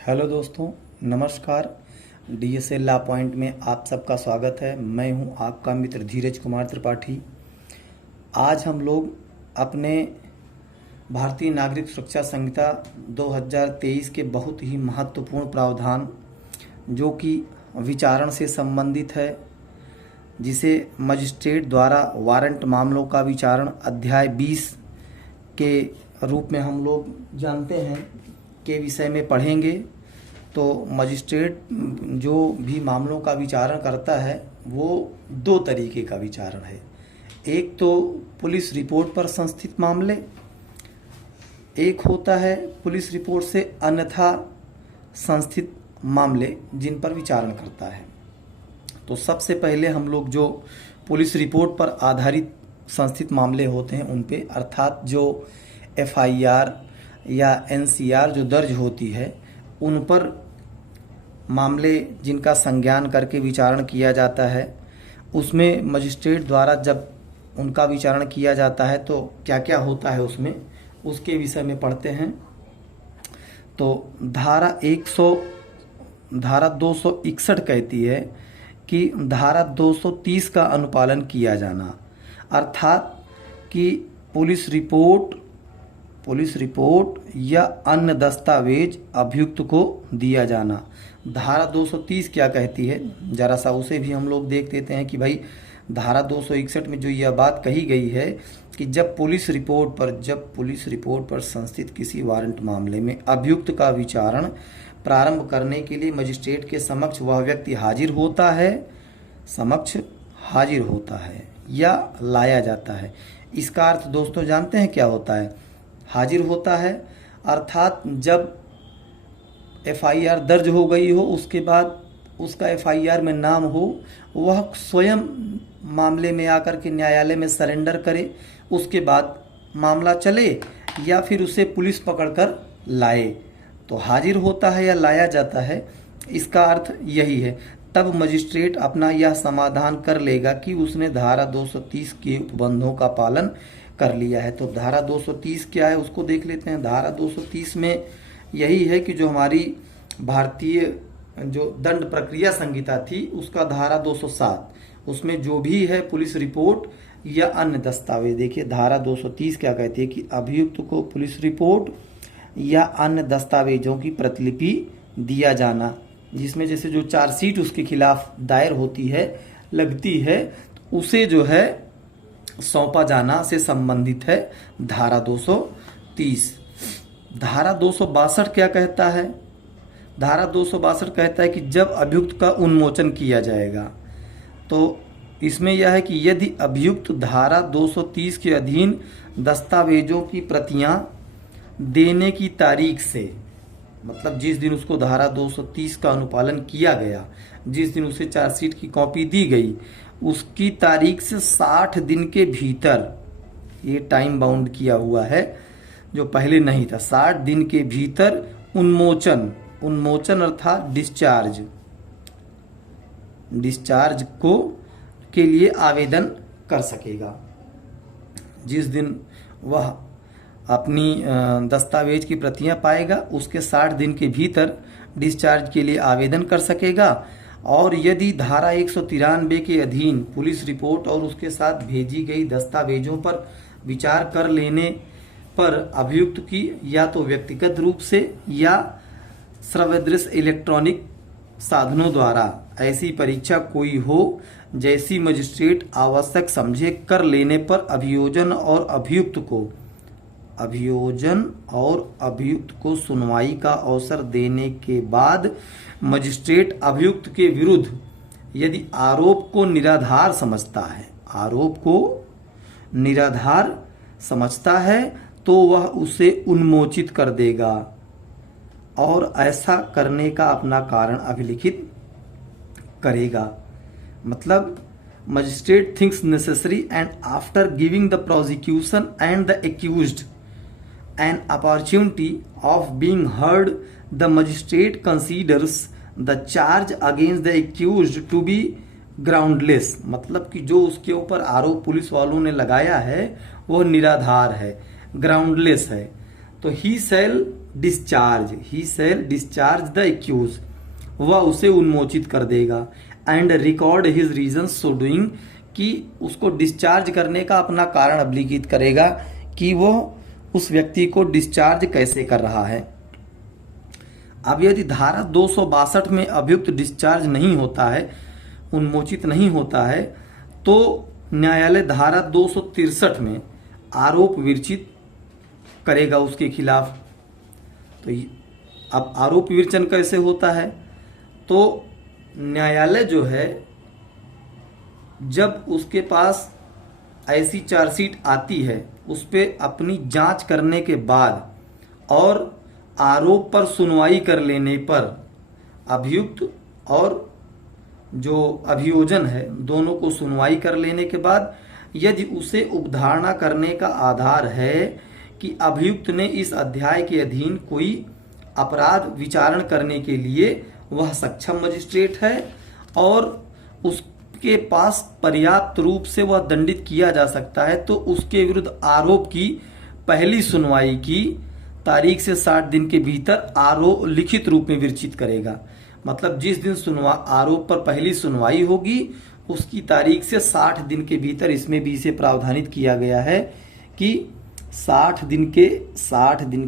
Hello दोस्तों, नमस्कार। DSL law point में आप सबका स्वागत है। मैं हूं आपका मित्र धीरज कुमार त्रिपाठी। आज हम लोग अपने भारतीय नागरिक सुरक्षा संहिता 2023 के बहुत ही महत्वपूर्ण प्रावधान जो कि विचारण से संबंधित है, जिसे मजिस्ट्रेट द्वारा वारंट मामलों का विचारण अध्याय 20 के रूप में हम लोग जानते हैं के विषय में पढ़ेंगे। तो मजिस्ट्रेट जो भी मामलों का विचारण करता है वो दो तरीके का विचारण है। एक तो पुलिस रिपोर्ट पर संस्थित मामले, एक होता है पुलिस रिपोर्ट से अन्यथा संस्थित मामले जिन पर विचारण करता है। तो सबसे पहले हम लोग जो पुलिस रिपोर्ट पर आधारित संस्थित मामले होते हैं उन पे, अर्थात जो एफआईआर या एनसीआर जो दर्ज होती है उन पर मामले जिनका संज्ञान करके विचारण किया जाता है, उसमें मजिस्ट्रेट द्वारा जब उनका विचारण किया जाता है तो क्या क्या होता है उसमें, उसके विषय में पढ़ते हैं। तो धारा 261 कहती है कि धारा 230 का अनुपालन किया जाना, अर्थात कि पुलिस रिपोर्ट या अन्य दस्तावेज अभियुक्त को दिया जाना। धारा 230 क्या कहती है, जरा सा उसे भी हम लोग देख लेते हैं कि भाई धारा 261 में जो यह बात कही गई है कि जब पुलिस रिपोर्ट पर संस्थित किसी वारंट मामले में अभियुक्त का विचारण प्रारंभ करने के लिए मजिस्ट्रेट के समक्ष वह व्यक्ति हाजिर होता है या लाया जाता है। इसका अर्थ दोस्तों जानते हैं क्या होता है? हाजिर होता है अर्थात जब एफआईआर दर्ज हो गई हो, उसके बाद उसका एफआईआर में नाम हो, वह स्वयं मामले में आकर के न्यायालय में सरेंडर करे, उसके बाद मामला चले या फिर उसे पुलिस पकड़कर लाए। तो हाजिर होता है या लाया जाता है, इसका अर्थ यही है। तब मजिस्ट्रेट अपना यह समाधान कर लेगा कि उसने धारा 230 के उपबंधों का पालन कर लिया है। तो धारा 230 क्या है उसको देख लेते हैं। धारा 230 में यही है कि जो हमारी भारतीय जो दंड प्रक्रिया संहिता थी उसका धारा 207, उसमें जो भी है पुलिस रिपोर्ट या अन्य दस्तावेज, देखिए धारा 230 क्या कहती है कि अभियुक्त को पुलिस रिपोर्ट या अन्य दस्तावेजों की प्रतिलिपि दिया जाना, जिसमें जैसे जो चार्जशीट उसके खिलाफ दायर होती है लगती है उसे जो है सौंपा जाना से संबंधित है धारा 230। धारा 262 क्या कहता है? धारा 262 कहता है कि जब अभियुक्त का उन्मोचन किया जाएगा, तो इसमें यह है कि यदि अभियुक्त धारा 230 के अधीन दस्तावेजों की प्रतियां देने की तारीख से, मतलब जिस दिन उसको धारा 230 का अनुपालन किया गया, जिस दिन उसे चार्जशीट की कॉपी दी गई, उसकी तारीख से 60 दिन के भीतर, ये टाइम बाउंड किया हुआ है जो पहले नहीं था, 60 दिन के भीतर उन्मोचन अर्थात डिस्चार्ज को के लिए आवेदन कर सकेगा। जिस दिन वह अपनी दस्तावेज की प्रतियां पाएगा उसके 60 दिन के भीतर डिस्चार्ज के लिए आवेदन कर सकेगा। और यदि धारा 193 के अधीन पुलिस रिपोर्ट और उसके साथ भेजी गई दस्तावेजों पर विचार कर लेने पर अभियुक्त की या तो व्यक्तिगत रूप से या श्रव्यदृश्य इलेक्ट्रॉनिक साधनों द्वारा ऐसी परीक्षा कोई हो जैसी मजिस्ट्रेट आवश्यक समझे कर लेने पर अभियोजन और अभियुक्त को सुनवाई का अवसर देने के बाद मजिस्ट्रेट अभियुक्त के विरुद्ध यदि आरोप को निराधार समझता है तो वह उसे उन्मोचित कर देगा और ऐसा करने का अपना कारण अभिलिखित करेगा। मतलब magistrate thinks necessary and after giving the prosecution and the accused an opportunity of being heard, the magistrate considers the charge against the accused to be groundless। मतलब कि जो उसके ऊपर आरोप पुलिस वालों ने लगाया है वह निराधार है, ग्राउंडलेस है। तो he shall discharge, he shall discharge the accused, वह उसे उन्मोचित कर देगा। And record his reason so doing, कि उसको डिस्चार्ज करने का अपना कारण अभिलिखित करेगा कि वो उस व्यक्ति को डिस्चार्ज कैसे कर रहा है। अब यदि धारा 262 में अभियुक्त डिस्चार्ज नहीं होता है, उन्मोचित नहीं होता है, तो न्यायालय धारा 263 में आरोप विरचित करेगा उसके खिलाफ। तो अब आरोप विरचन कैसे होता है, तो न्यायालय जो है जब उसके पास ऐसी चार्जशीट आती है उस पर अपनी जांच करने के बाद और आरोप पर सुनवाई कर लेने पर अभियुक्त और जो अभियोजन है दोनों को सुनवाई कर लेने के बाद यदि उसे उपधारणा करने का आधार है कि अभियुक्त ने इस अध्याय के अधीन कोई अपराध विचारण करने के लिए वह सक्षम मजिस्ट्रेट है और उसके पास पर्याप्त रूप से वह दंडित किया जा सकता है, तो उसके विरुद्ध आरोप की पहली सुनवाई की तारीख से 60 दिन के भीतर आरोप लिखित रूप में विरचित करेगा। मतलब जिस दिन आरोप पर पहली सुनवाई होगी उसकी तारीख से 60 दिन के भीतर, इसमें भी इसे प्रावधानित किया गया है कि 60 दिन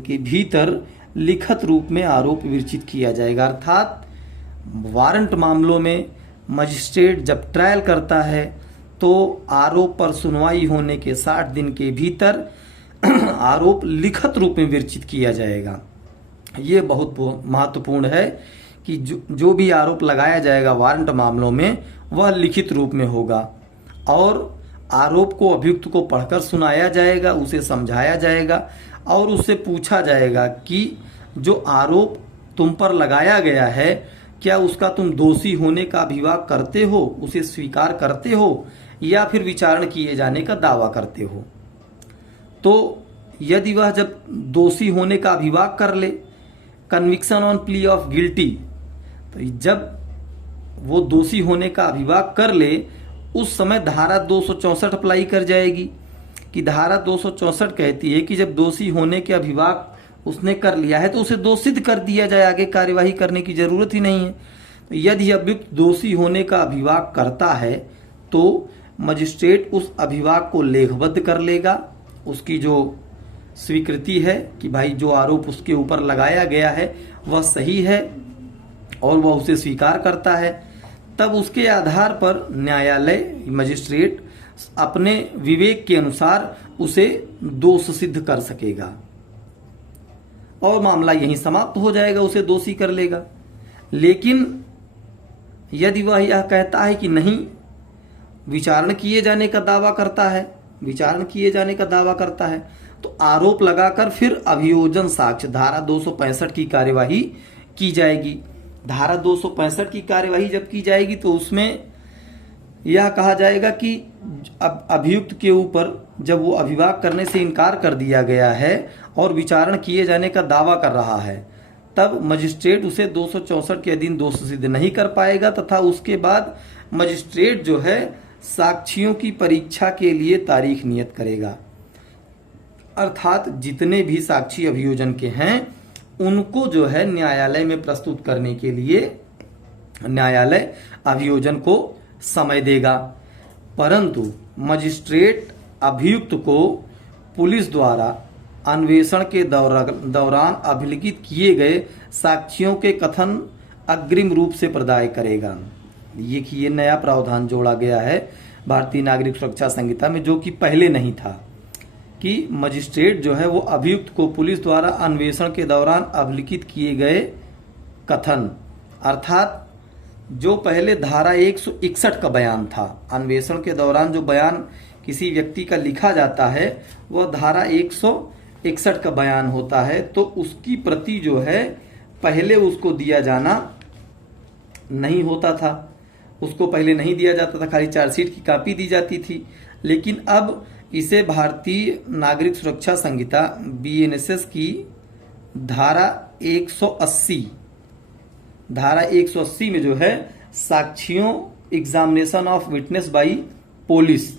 के भीतर लिखित रूप में आरोप विरचित किया जाएगा। अर्थात वारंट मामलों में मजिस्ट्रेट जब ट्रायल करता है तो आरोप पर सुनवाई होने के 60 दिन के भीतर आरोप लिखित रूप में विरचित किया जाएगा। ये बहुत महत्वपूर्ण है कि जो भी आरोप लगाया जाएगा वारंट मामलों में वह लिखित रूप में होगा और आरोप को अभियुक्त को पढ़कर सुनाया जाएगा, उसे समझाया जाएगा और उससे पूछा जाएगा कि जो आरोप तुम पर लगाया गया है क्या उसका तुम दोषी होने का अभिवाद करते हो, उसे स्वीकार करते हो या फिर विचारण किए जाने का दावा करते हो। तो यदि वह जब दोषी होने का अभिवाद कर ले, conviction on plea of guilty, तो जब वो दोषी होने का अभिवाद कर ले उस समय धारा 264 अप्लाई कर जाएगी कि धारा 264 कहती है कि जब दोषी होने के अभिवाद उसने कर लिया है तो उसे दोषित कर दिया जाए, आगे कार्यवाही करने की जरूरत ही नहीं है। तो यदि अभियुक्त दोषी होने का अभिवाद करता है तो मजिस्ट्रेट उस अभिवाद को लेखबद्ध कर लेगा, उसकी जो स्वीकृति है कि भाई जो आरोप उसके ऊपर लगाया गया है वह सही है और वह उसे स्वीकार करता है, तब उसके आधार पर न्यायालय मजिस्ट्रेट अपने विवेक के अनुसार उसे दोष सिद्ध कर सकेगा और मामला यहीं समाप्त हो जाएगा, उसे दोषी कर लेगा। लेकिन यदि वह यह कहता है कि नहीं, विचारण किए जाने का दावा करता है, तो आरोप लगाकर फिर अभियोजन साक्ष्य धारा 265 की कार्यवाही की जाएगी। धारा 265 की कार्यवाही जब की जाएगी तो उसमें यह कहा जाएगा कि अभियुक्त के ऊपर जब वो अभिवाद करने से इनकार कर दिया गया है और विचारण किए जाने का दावा कर रहा है, तब मजिस्ट्रेट उसे 264 के अधीन दोष सिद्ध नहीं कर पाएगा तथा उसके बाद मजिस्ट्रेट जो है साक्षियों की परीक्षा के लिए तारीख नियत करेगा। अर्थात जितने भी साक्षी अभियोजन के हैं उनको जो है न्यायालय में प्रस्तुत करने के लिए न्यायालय अभियोजन को समय देगा, परंतु मजिस्ट्रेट अभियुक्त को पुलिस द्वारा अन्वेषण के दौरान अभिलिखित किए गए साक्ष्यों के कथन अग्रिम रूप से प्रदाय करेगा। ये नया प्रावधान जोड़ा गया है भारतीय नागरिक सुरक्षा संहिता में, जो कि पहले नहीं था कि मजिस्ट्रेट जो है वो अभियुक्त को पुलिस द्वारा अन्वेषण के दौरान अभिलिखित किए गए कथन, अर्थात जो पहले धारा 161 का बयान था, अन्वेषण के दौरान जो बयान किसी व्यक्ति का लिखा जाता है वह धारा 161 का बयान होता है, तो उसकी प्रति जो है पहले उसको दिया जाना नहीं होता था, उसको पहले नहीं दिया जाता था, खाली चार्जशीट की कॉपी दी जाती थी। लेकिन अब इसे भारतीय नागरिक सुरक्षा संहिता BNSS की धारा 180 में जो है साक्ष्यों examination of witness by police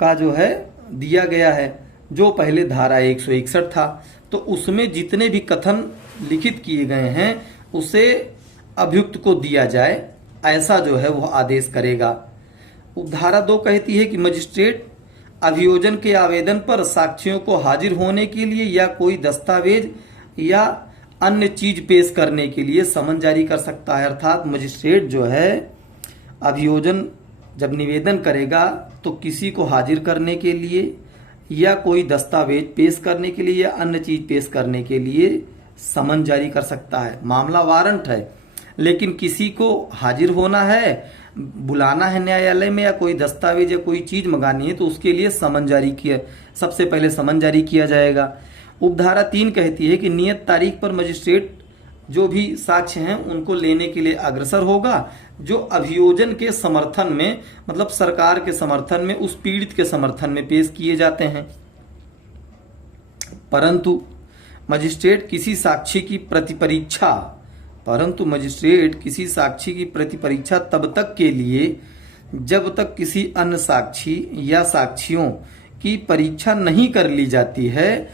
का जो है दिया गया है, जो पहले धारा 161 था, तो उसमें जितने भी कथन लिखित किए गए हैं उसे अभियुक्त को दिया जाए, ऐसा जो है वह आदेश करेगा। उपधारा 2 कहती है कि मजिस्ट्रेट अभियोजन के आवेदन पर साक्षियों को हाजिर होने के लिए या कोई दस्तावेज या अन्य चीज पेश करने के लिए समन जारी कर सकता है। अर्थात मजिस्ट्रेट जो है अभियोजन जब निवेदन करेगा तो किसी को हाजिर करने के लिए या कोई दस्तावेज पेश करने के लिए या अन्य चीज पेश करने के लिए समन जारी कर सकता है। मामला वारंट है, लेकिन किसी को हाजिर होना है, बुलाना है न्यायालय में, या कोई दस्तावेज या कोई चीज मंगानी है, तो उसके लिए समन जारी किया, सबसे पहले समन जारी किया जाएगा। उपधारा 3 कहती है कि नियत तारीख पर मजिस्ट्रेट जो भी साक्ष्य हैं उनको लेने के लिए अग्रसर होगा, जो अभियोजन के समर्थन में, मतलब सरकार के समर्थन में, उस पीड़ित के समर्थन में पेश किए जाते हैं। परंतु मजिस्ट्रेट किसी साक्षी की प्रतिपरीक्षा तब तक के लिए जब तक किसी अन्य साक्षी या साक्षियों की परीक्षा नहीं कर ली जाती है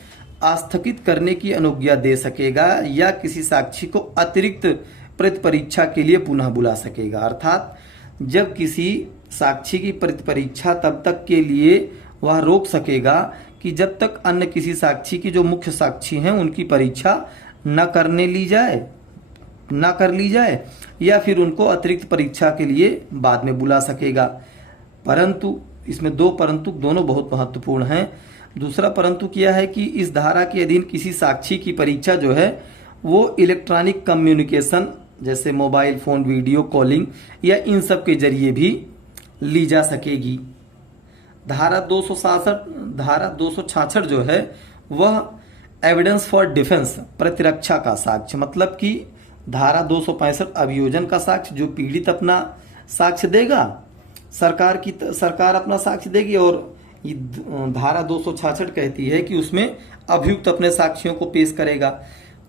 आस्थगित करने की अनुज्ञा दे सकेगा या किसी साक्षी को अतिरिक्त प्रतिपरीक्षा के लिए पुनः बुला सकेगा। अर्थात जब किसी साक्षी की प्रतिपरीक्षा तब तक के लिए वह रोक सकेगा कि जब तक अन्य किसी साक्षी की जो मुख्य साक्षी हैं उनकी परीक्षा न कर ली जाए या फिर उनको अतिरिक्त परीक्षा के लिए बाद में बुला सकेगा। परंतु इसमें 2 परंतु दोनों बहुत महत्वपूर्ण हैं। दूसरा परंतु क्या है कि इस धारा के अधीन किसी साक्षी की परीक्षा जो है वो इलेक्ट्रॉनिक कम्युनिकेशन जैसे मोबाइल फोन, वीडियो कॉलिंग या इन सब के जरिए भी ली जा सकेगी। धारा 266 जो है वह एविडेंस फॉर डिफेंस, प्रतिरक्षा का साक्ष्य, मतलब कि धारा 265 अभियोजन का साक्ष्य, जो पीड़ित अपना साक्ष्य देगा, सरकार अपना साक्ष्य देगी, और धारा 266 कहती है कि उसमें अभियुक्त अपने साक्ष्यों को पेश करेगा।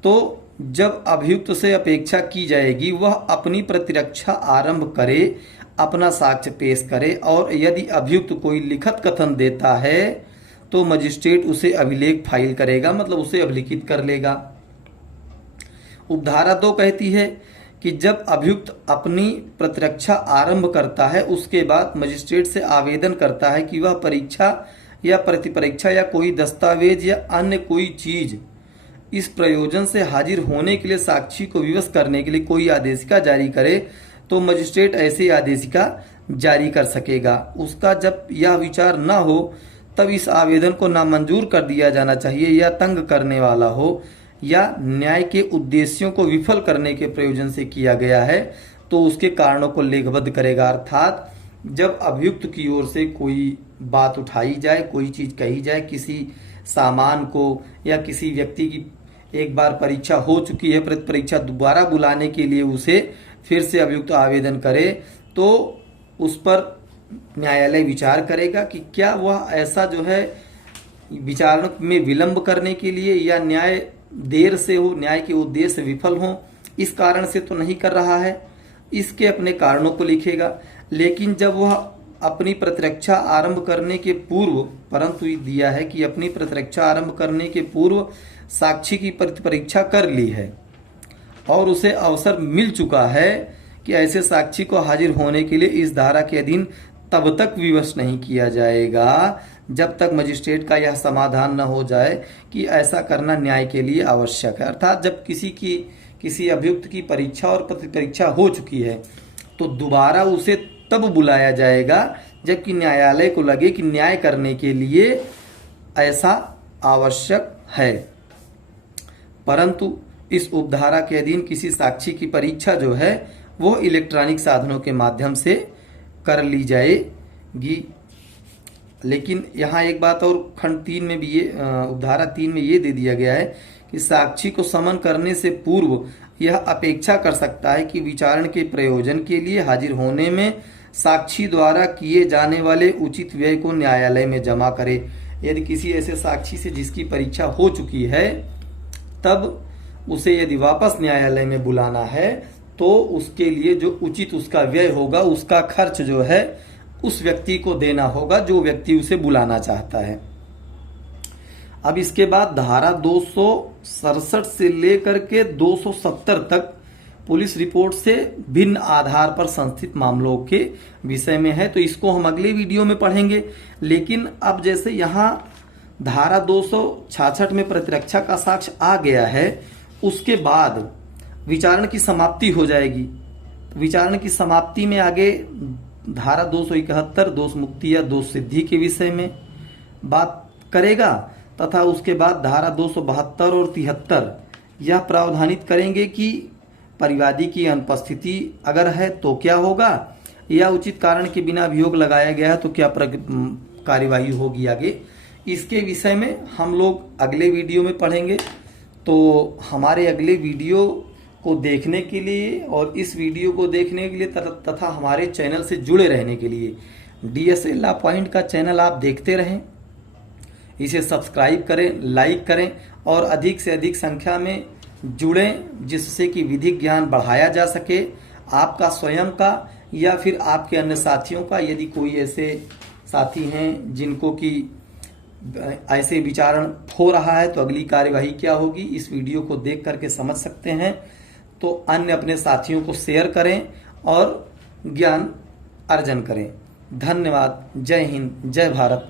तो जब अभियुक्त से अपेक्षा की जाएगी वह अपनी प्रतिरक्षा आरंभ करे, अपना साक्ष्य पेश करे, और यदि अभियुक्त कोई लिखित कथन देता है तो मजिस्ट्रेट उसे अभिलेख फाइल करेगा, मतलब उसे अभिलिखित कर लेगा। उपधारा 2 कहती है कि जब अभियुक्त अपनी प्रतिरक्षा आरंभ करता है उसके बाद मजिस्ट्रेट से आवेदन करता है कि वह परीक्षा या प्रतिपरीक्षा या कोई दस्तावेज या अन्य कोई चीज इस प्रयोजन से हाजिर होने के लिए साक्षी को विवश करने के लिए कोई आदेशिका जारी करे, तो मजिस्ट्रेट ऐसी आदेशिका जारी कर सकेगा। उसका जब यह विचार न हो तब इस आवेदन को नामंजूर कर दिया जाना चाहिए, या तंग करने वाला हो या न्याय के उद्देश्यों को विफल करने के प्रयोजन से किया गया है, तो उसके कारणों को लेखबद्ध करेगा। अर्थात जब अभियुक्त की ओर से कोई बात उठाई जाए, कोई चीज कही जाए, किसी सामान को या किसी व्यक्ति की एक बार परीक्षा हो चुकी है, प्रतिपरीक्षा दोबारा बुलाने के लिए उसे फिर से अभियुक्त आवेदन करे, तो उस पर न्यायालय विचार करेगा कि क्या वह ऐसा जो है विचारण में विलंब करने के लिए या न्याय देर से हो, न्याय के उद्देश्य विफल हो, इस कारण से तो नहीं कर रहा है, इसके अपने कारणों को लिखेगा। लेकिन जब वह अपनी प्रतिरक्षा आरंभ करने के पूर्व, परंतु दिया है कि अपनी प्रतिरक्षा आरंभ करने के पूर्व साक्षी की प्रतिपरीक्षा कर ली है और उसे अवसर मिल चुका है कि ऐसे साक्षी को हाजिर होने के लिए इस धारा के अधीन तब तक विवश नहीं किया जाएगा जब तक मजिस्ट्रेट का यह समाधान न हो जाए कि ऐसा करना न्याय के लिए आवश्यक है। अर्थात जब किसी अभियुक्त की परीक्षा और प्रतिपरीक्षा हो चुकी है तो दोबारा उसे तब बुलाया जाएगा जबकि न्यायालय को लगे कि न्याय करने के लिए ऐसा आवश्यक है। परंतु इस उपधारा के अधीन किसी साक्षी की परीक्षा जो है वो इलेक्ट्रॉनिक साधनों के माध्यम से कर ली जाएगी। लेकिन यहाँ एक बात और खंड 3 में भी ये उपधारा 3 में ये दे दिया गया है कि साक्षी को समन करने से पूर्व यह अपेक्षा कर सकता है कि विचारण के प्रयोजन के लिए हाजिर होने में साक्षी द्वारा किए जाने वाले उचित व्यय को न्यायालय में जमा करे। यदि किसी ऐसे साक्षी से जिसकी परीक्षा हो चुकी है तब उसे यदि वापस न्यायालय में बुलाना है तो उसके लिए जो उचित उसका व्यय होगा, उसका खर्च जो है उस व्यक्ति को देना होगा जो व्यक्ति उसे बुलाना चाहता है। अब इसके बाद धारा 267 से लेकर के 270 तक पुलिस रिपोर्ट से भिन्न आधार पर संस्थित मामलों के विषय में है, तो इसको हम अगले वीडियो में पढ़ेंगे। लेकिन अब जैसे यहाँ धारा 266 में प्रतिरक्षा का साक्ष्य आ गया है, उसके बाद विचारण की समाप्ति हो जाएगी। विचारण की समाप्ति में आगे धारा 271 दोष मुक्ति या दोष सिद्धि के विषय में बात करेगा, तथा उसके बाद धारा 272 और 73 यह प्रावधानित करेंगे कि परिवादी की अनुपस्थिति अगर है तो क्या होगा, या उचित कारण के बिना अभियोग लगाया गया है तो क्या कार्यवाही होगी आगे। इसके विषय में हम लोग अगले वीडियो में पढ़ेंगे। तो हमारे अगले वीडियो को देखने के लिए और इस वीडियो को देखने के लिए तथा हमारे चैनल से जुड़े रहने के लिए DSA लॉ पॉइंट का चैनल आप देखते रहें, इसे सब्सक्राइब करें, लाइक करें और अधिक से अधिक संख्या में जुड़ें, जिससे कि विधिक ज्ञान बढ़ाया जा सके, आपका स्वयं का या फिर आपके अन्य साथियों का। यदि कोई ऐसे साथी हैं जिनको कि ऐसे विचारण हो रहा है तो अगली कार्यवाही क्या होगी, इस वीडियो को देख करके समझ सकते हैं। तो अन्य अपने साथियों को शेयर करें और ज्ञान अर्जन करें। धन्यवाद। जय हिंद, जय भारत।